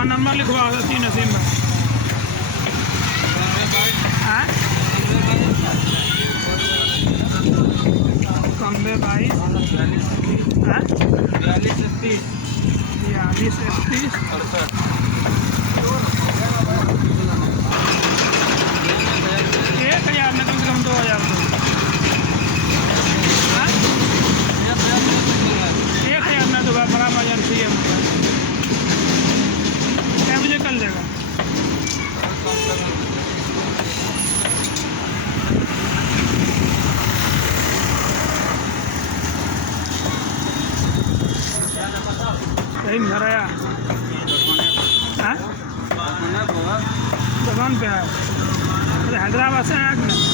हाँ नंबर लिखवा सी नसीम में। हाँ 92 हाँ 42 31 1000 में कम से कम 2000 हाँ 1000 में तो बड़ा इमरजेंसी है मतलब। क्या मुझे कल देगा कहीं घर आया हाँ दुकान पे है। अरे हैदराबाद से आया कि नहीं?